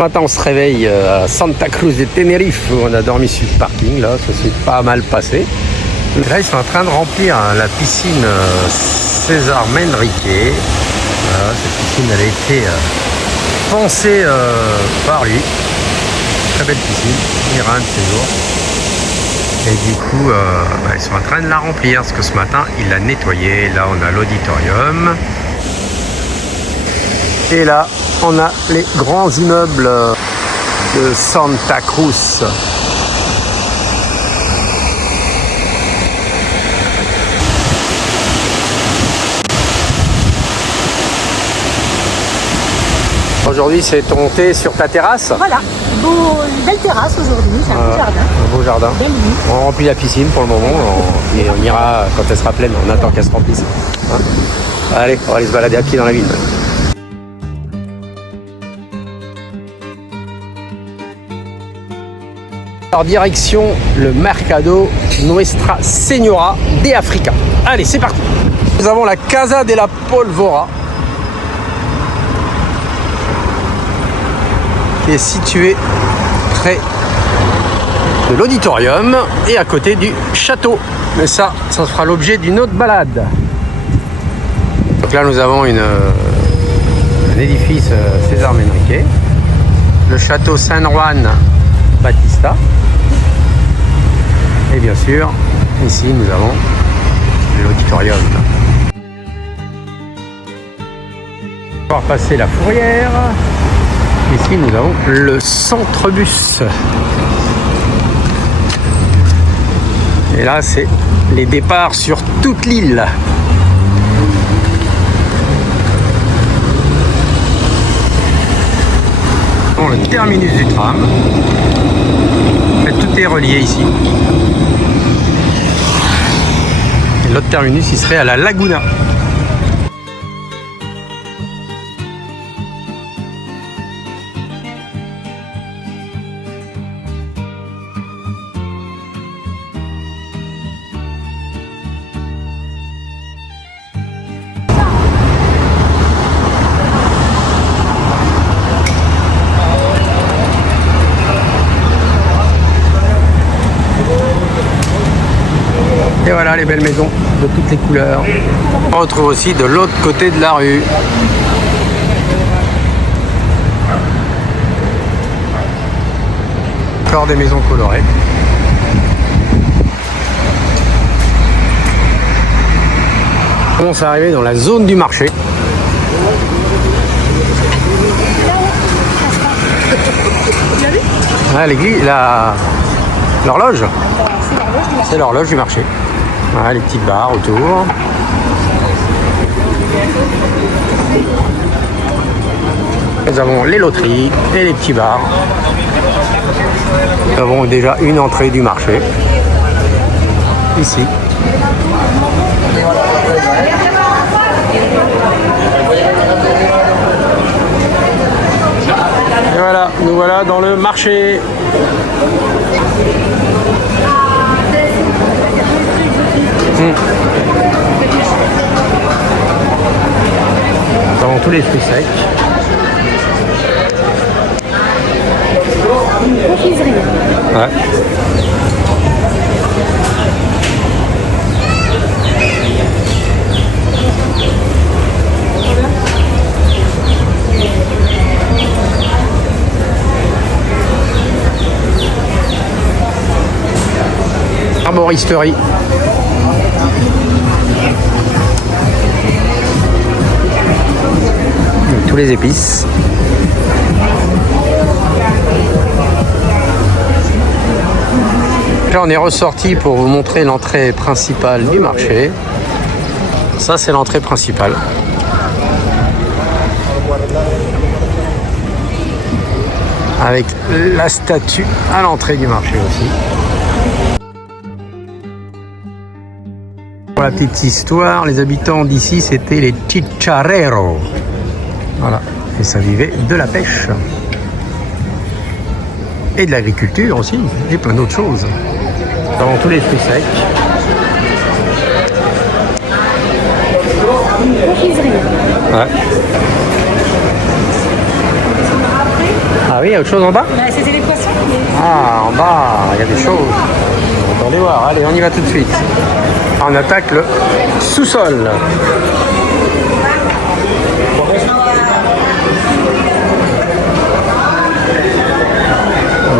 Ce matin, on se réveille à Santa Cruz de Tenerife, où on a dormi sur le parking. Là, ça s'est pas mal passé. Là, ils sont en train de remplir la piscine César Manrique. Voilà, cette piscine, elle a été pensée par lui. Très belle piscine, il ira un de ces jours. Et du coup, ils sont en train de la remplir, parce que ce matin, il l'a nettoyée. Là, on a l'auditorium. Et là, on a les grands immeubles de Santa Cruz. Aujourd'hui, c'est ton thé sur ta terrasse. Voilà, belle terrasse aujourd'hui, c'est un beau jardin. Un beau jardin. Belle nuit. On remplit la piscine pour le moment et on ira quand elle sera pleine. On attend qu'elle se remplisse. Hein, allez, on va aller se balader à pied dans la ville. Alors, direction le Mercado Nuestra Señora de Africa. Allez, c'est parti. Nous avons la Casa de la Pólvora, qui est située près de l'auditorium et à côté du château. Mais ça fera l'objet d'une autre balade. Donc là, nous avons un édifice César Manrique, le château San Juan Batista. Et bien sûr, ici, nous avons l'auditorium. On va passer la fourrière. Ici, nous avons le centre-bus. Et là, c'est les départs sur toute l'île. Bon, le terminus du tram. En fait, tout est relié ici. Et l'autre terminus, il serait à la Laguna. Et voilà les belles maisons de toutes les couleurs. On retrouve aussi de l'autre côté de la rue. Encore des maisons colorées. On commence à arriver dans la zone du marché. Ah, l'église, l'horloge. C'est l'horloge du marché. Voilà, les petites barres autour. Nous avons les loteries et les petits bars. Nous avons déjà une entrée du marché. Ici. Et voilà, nous voilà dans le marché. Nous avons tous les fruits secs. Confiserie. Ouais. Arboristerie. Tous les épices. Là, on est ressorti pour vous montrer l'entrée principale du marché. Ça, c'est l'entrée principale. Avec la statue à l'entrée du marché aussi. Pour la petite histoire, les habitants d'ici, c'était les chicharreros. Voilà. Et ça vivait de la pêche. Et de l'agriculture aussi. Et plein d'autres choses. Dans tous les fruits secs. Confiserie. Ouais. Ah oui, il y a autre chose en bas? C'était les poissons. Ah, en bas, il y a des choses. On va aller voir. Allez, on y va tout de suite. On attaque le sous-sol.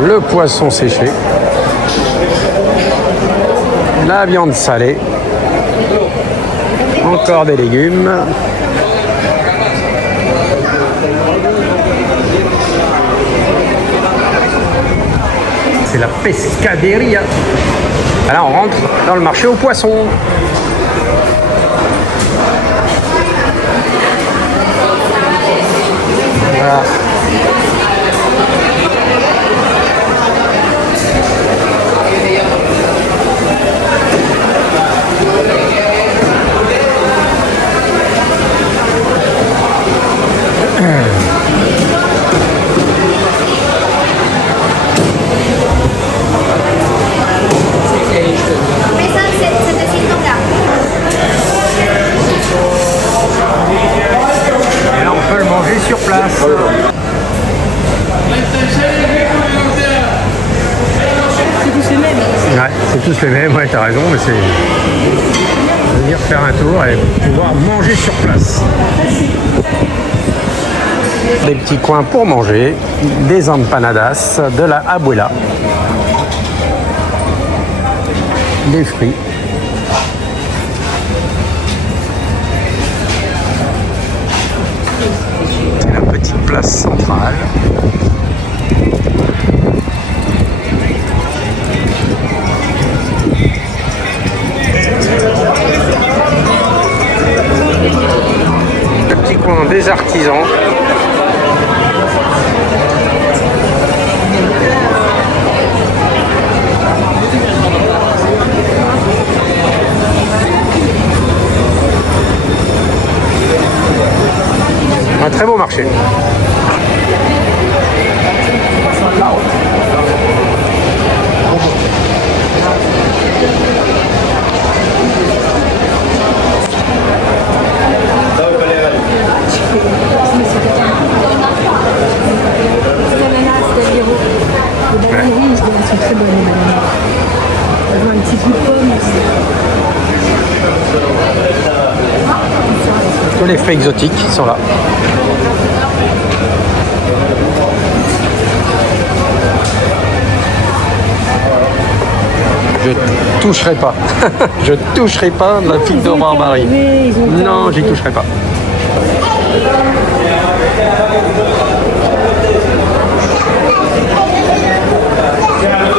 Le poisson séché. La viande salée. Encore des légumes. C'est la pescaderia. Là, on rentre dans le marché aux poissons. Voilà. Et là, on peut le manger sur place. C'est tous les mêmes. Ouais, c'est tous les mêmes, ouais, t'as raison, mais c'est venir faire un tour et pouvoir manger sur place. Des petits coins pour manger, des empanadas, de la abuela, des fruits. C'est la petite place centrale. Le petit coin des artisans. Un très beau marché. Sont très bonnes les bananes. Elles ont un petit goût de pomme aussi. Tous les fruits exotiques sont là. Je toucherai pas. Je toucherai pas de la figue de barbarie. Non, j'y toucherai pas.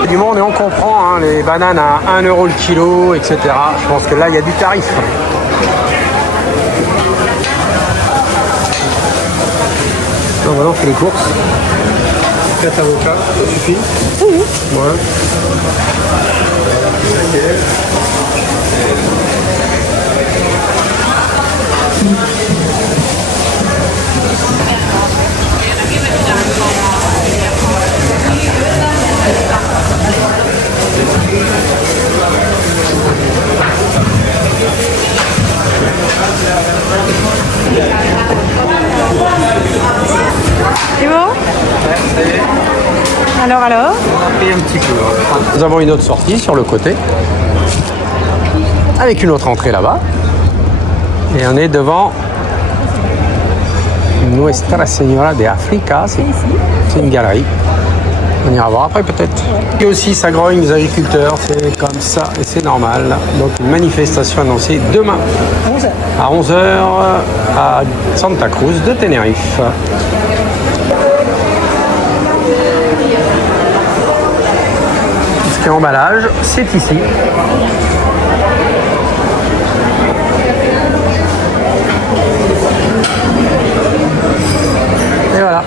Du monde et on comprend hein, les bananes à 1 € le kilo, etc. Je pense que là il y a du tarif. Non, maintenant on fait les courses. 4 avocats, ça suffit? Oui. Ouais. C'est bon? Ouais, ça y est. Alors On a pris un petit peu. Hein. Nous avons une autre sortie sur le côté. Avec une autre entrée là-bas. Et on est devant Nuestra Señora de Africa. C'est une galerie. On ira voir après peut-être. Et aussi ça grogne les agriculteurs, c'est comme ça et c'est normal. Donc une manifestation annoncée demain à 11h à Santa Cruz de Tenerife. Ce qui est emballage, c'est ici. Et voilà.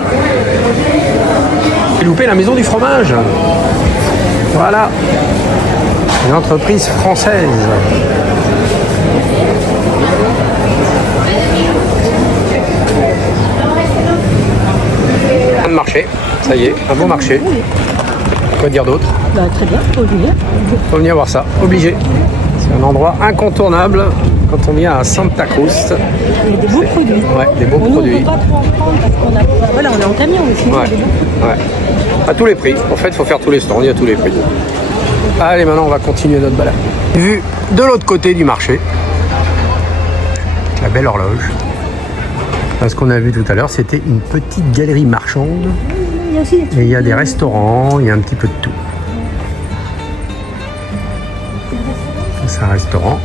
J'ai loupé la maison du fromage. Voilà. Une entreprise française. Un marché. Ça y est, un bon marché. Quoi dire d'autre? Bah, très bien, faut venir. Faut venir voir ça, obligé. C'est un endroit incontournable quand on vient à Santa Cruz. Il y a des beaux produits. Ouais, des beaux Bon, nous, produits. on ne peut pas trop en prendre parce qu'on a... Voilà, on est en camion, mais sinon, Ouais, il y a des beaux produits. ouais. À tous les prix. En fait, il faut faire tous les stands, il y a tous les prix. Allez, maintenant, on va continuer notre balade. Vue de l'autre côté du marché. La belle horloge. Là, ce qu'on a vu tout à l'heure, c'était une petite galerie marchande. Il y a aussi des Et il y a des restaurants, il y a un petit peu de tout. C'est un restaurant.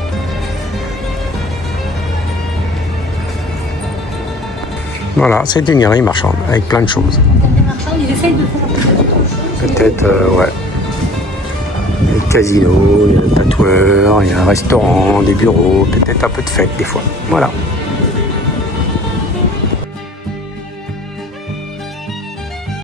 Voilà, c'est une galerie marchande avec plein de choses. marchands, ils essayent de faire... Peut-être, ouais. Les casinos, il y a le tatoueur, il y a un restaurant, des bureaux, peut-être un peu de fête des fois. Voilà.